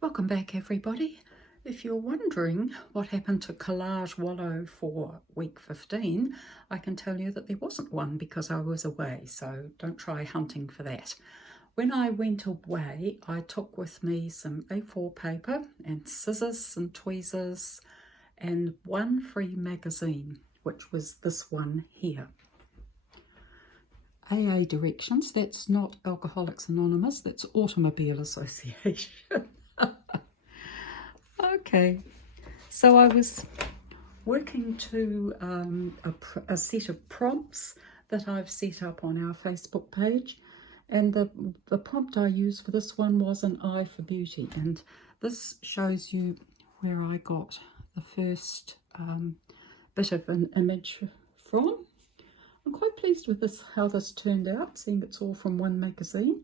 Welcome back, everybody. If you're wondering what happened to Collage Wallow for week 15, I can tell you that there wasn't one because I was away, so don't try hunting for that. When I went away, I took with me some A4 paper and scissors and tweezers and one free magazine, which was this one here. AA Directions, that's not Alcoholics Anonymous, that's Automobile Association. Okay, so I was working to a set of prompts that I've set up on our Facebook page, and the prompt I used for this one was an eye for beauty, and this shows you where I got the first bit of an image from. I'm quite pleased with this, how this turned out, seeing it's all from one magazine.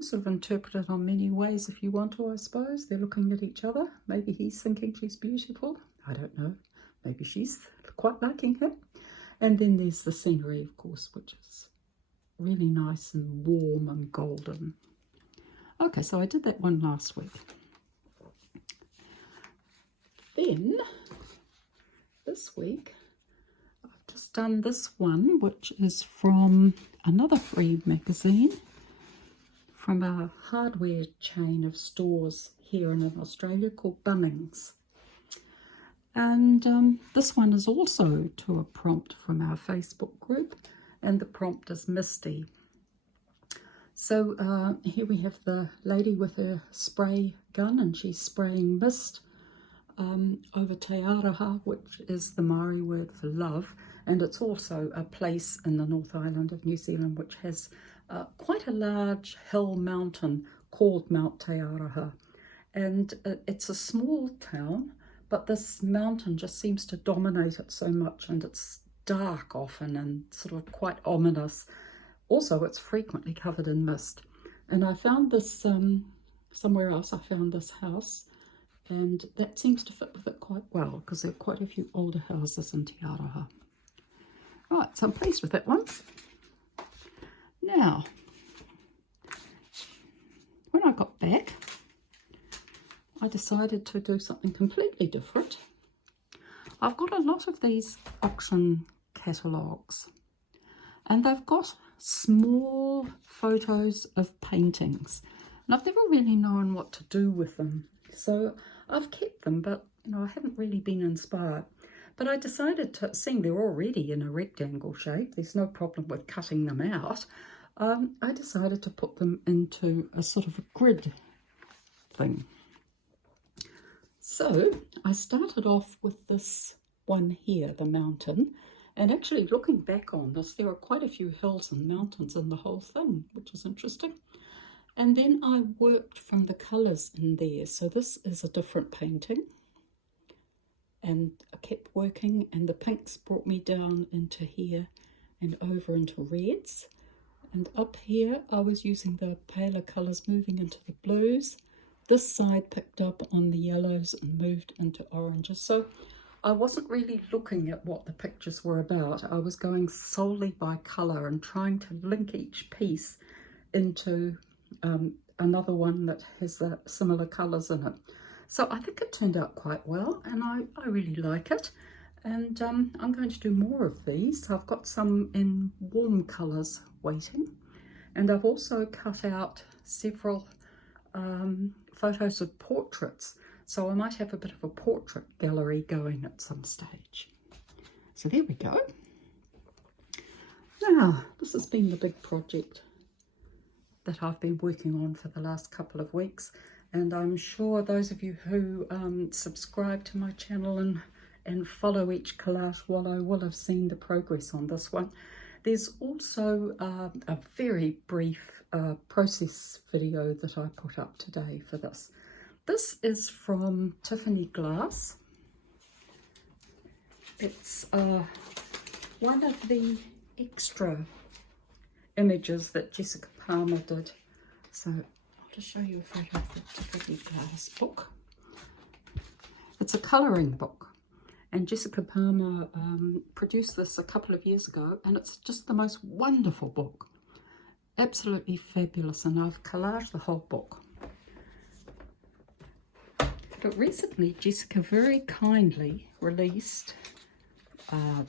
Sort of interpret it on many ways if you want to, I suppose. They're looking at each other. Maybe he's thinking she's beautiful. I don't know. Maybe she's quite liking him. And then there's the scenery, of course, which is really nice and warm and golden. Okay, so I did that one last week. Then, this week, I've just done this one, which is from another free magazine, from a hardware chain of stores here in Australia called Bunnings. And this one is also to a prompt from our Facebook group, and the prompt is Misty. So here we have the lady with her spray gun, and she's spraying mist over Te Araha, which is the Maori word for love, and it's also a place in the North Island of New Zealand which has quite a large hill mountain called Mount Te Araha, and it's a small town, but this mountain just seems to dominate it so much, and it's dark often and sort of quite ominous. Also, it's frequently covered in mist, and I found this somewhere else. I found this house, and that seems to fit with it quite well because there are quite a few older houses in Te Araha. Right, so I'm pleased with that one. Now, when I got back, I decided to do something completely different. I've got a lot of these auction catalogues, and they've got small photos of paintings, and I've never really known what to do with them. So I've kept them, but I haven't really been inspired. But I decided to, seeing they're already in a rectangle shape, there's no problem with cutting them out, I decided to put them into a sort of a grid thing. So I started off with this one here, the mountain, and actually looking back on this, there are quite a few hills and mountains in the whole thing, which is interesting. And then I worked from the colours in there. So this is a different painting, and I kept working, and the pinks brought me down into here and over into reds. And up here, I was using the paler colours moving into the blues. This side picked up on the yellows and moved into oranges. So I wasn't really looking at what the pictures were about. I was going solely by colour and trying to link each piece into another one that has similar colours in it. So I think it turned out quite well, and I really like it. And I'm going to do more of these. I've got some in warm colours waiting, and I've also cut out several photos of portraits, so I might have a bit of a portrait gallery going at some stage. So there we go. Now, this has been the big project that I've been working on for the last couple of weeks, and I'm sure those of you who subscribe to my channel and follow each Collage Wallow will have seen the progress on this one. There's also a very brief process video that I put up today for this. This is from Tiffany Glass. It's one of the extra images that Jessica Palmer did. So I'll just show you a photo of the Tiffany Glass book. It's a colouring book, and Jessica Palmer produced this a couple of years ago, and it's just the most wonderful book. Absolutely fabulous, and I've collaged the whole book. But recently Jessica very kindly released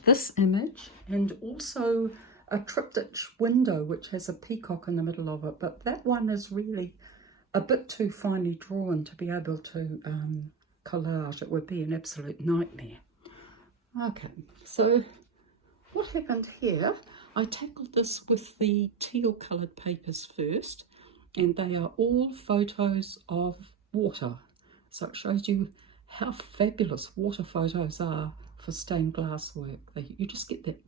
this image and also a triptych window which has a peacock in the middle of it, but that one is really a bit too finely drawn to be able to collage. It would be an absolute nightmare. Okay, so what happened here, I tackled this with the teal coloured papers first, and they are all photos of water. So it shows you how fabulous water photos are for stained glass work. You just get that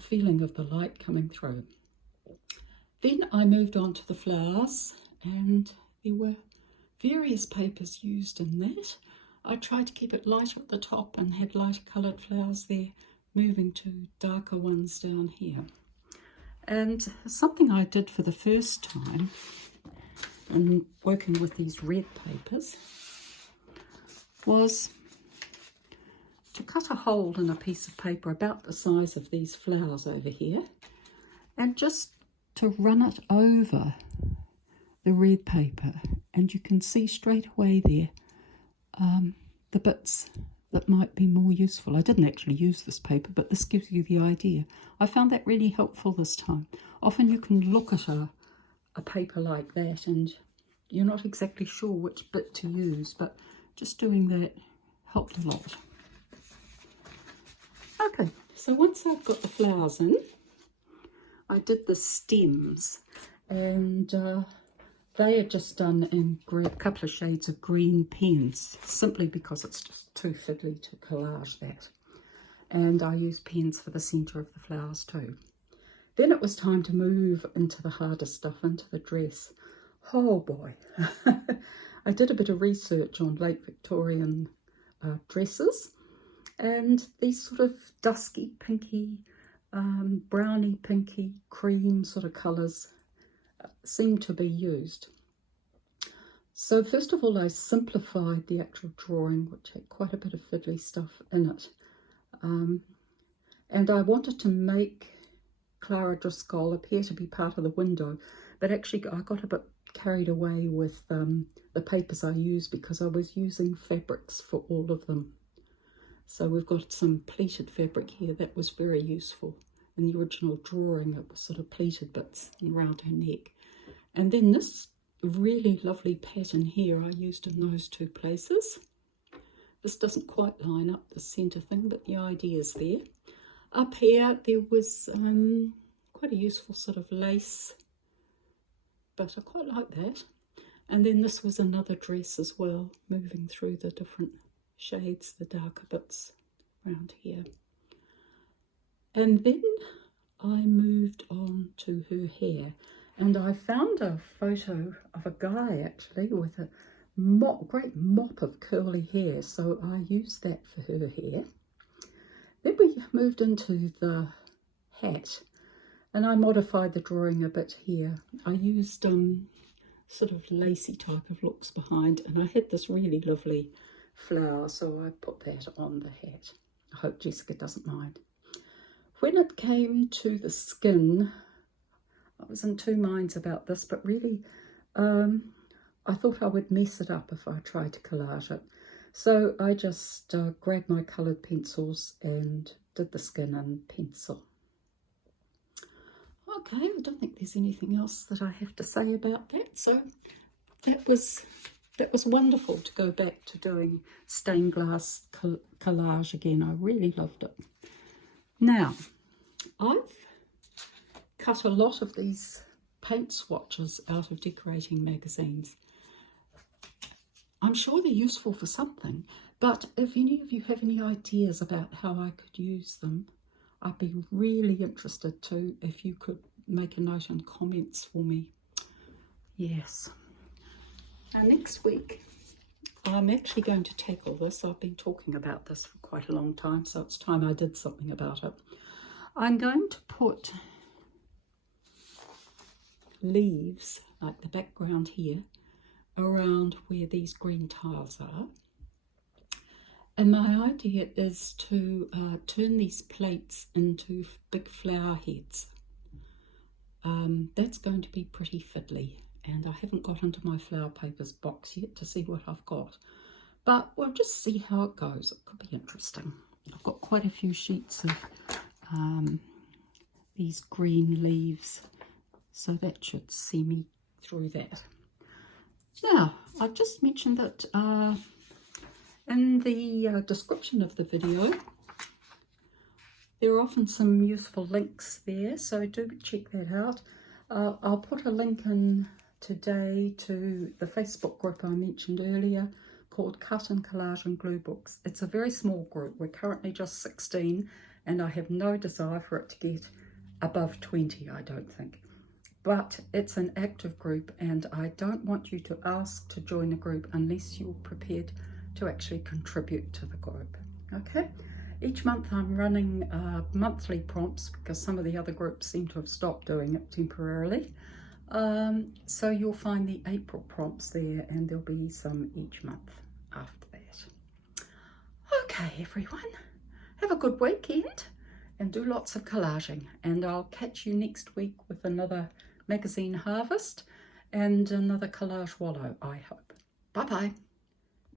feeling of the light coming through. Then I moved on to the flowers, and there were various papers used in that. I tried to keep it lighter at the top and had lighter coloured flowers there, moving to darker ones down here. And something I did for the first time in working with these red papers was to cut a hole in a piece of paper about the size of these flowers over here, and just to run it over the red paper, and you can see straight away there the bits that might be more useful. I didn't actually use this paper, but this gives you the idea. I found that really helpful this time. Often you can look at a paper like that and you're not exactly sure which bit to use, but just doing that helped a lot. Okay, so once I've got the flowers in, I did the stems, and they are just done in a couple of shades of green pens, simply because it's just too fiddly to collage that. And I use pens for the centre of the flowers too. Then it was time to move into the harder stuff, into the dress. Oh boy, I did a bit of research on late Victorian dresses, and these sort of dusky, pinky, browny, pinky, cream sort of colours seem to be used. So first of all, I simplified the actual drawing, which had quite a bit of fiddly stuff in it. And I wanted to make Clara Driscoll appear to be part of the window, but actually I got a bit carried away with the papers I used, because I was using fabrics for all of them. So we've got some pleated fabric here that was very useful. In the original drawing, it was sort of pleated bits around her neck. And then this really lovely pattern here I used in those two places. This doesn't quite line up the centre thing, but the idea is there. Up here there was quite a useful sort of lace, but I quite like that. And then this was another dress as well, moving through the different shades, the darker bits around here. And then I moved on to her hair, and I found a photo of a guy actually with a great mop of curly hair, so I used that for her hair. Then we moved into the hat, and I modified the drawing a bit here. I used sort of lacy type of looks behind, and I had this really lovely flower, so I put that on the hat. I hope Jessica doesn't mind. When it came to the skin, I was in two minds about this, but really I thought I would mess it up if I tried to collage it. So I just grabbed my coloured pencils and did the skin in pencil. Okay, I don't think there's anything else that I have to say about that. So that was wonderful to go back to doing stained glass collage again. I really loved it. Now, I've cut a lot of these paint swatches out of decorating magazines. I'm sure they're useful for something, but if any of you have any ideas about how I could use them, I'd be really interested too if you could make a note in comments for me. Yes. Now next week, I'm actually going to tackle this. I've been talking about this for quite a long time, so it's time I did something about it. I'm going to put leaves, like the background here, around where these green tiles are. And my idea is to turn these plates into big flower heads. That's going to be pretty fiddly, and I haven't got into my flower papers box yet to see what I've got. But we'll just see how it goes. It could be interesting. I've got quite a few sheets of these green leaves, so that should see me through that. Now, I just mentioned that in the description of the video, there are often some useful links there, so do check that out. I'll put a link in today to the Facebook group I mentioned earlier called Cut and Collage and Glue Books. It's a very small group. We're currently just 16 and I have no desire for it to get above 20, I don't think. But it's an active group and I don't want you to ask to join the group unless you're prepared to actually contribute to the group. Okay? Each month I'm running monthly prompts because some of the other groups seem to have stopped doing it temporarily. So you'll find the April prompts there and there'll be some each month after that. Okay everyone, have a good weekend and do lots of collaging, and I'll catch you next week with another magazine harvest and another collage wallow, I hope. Bye bye.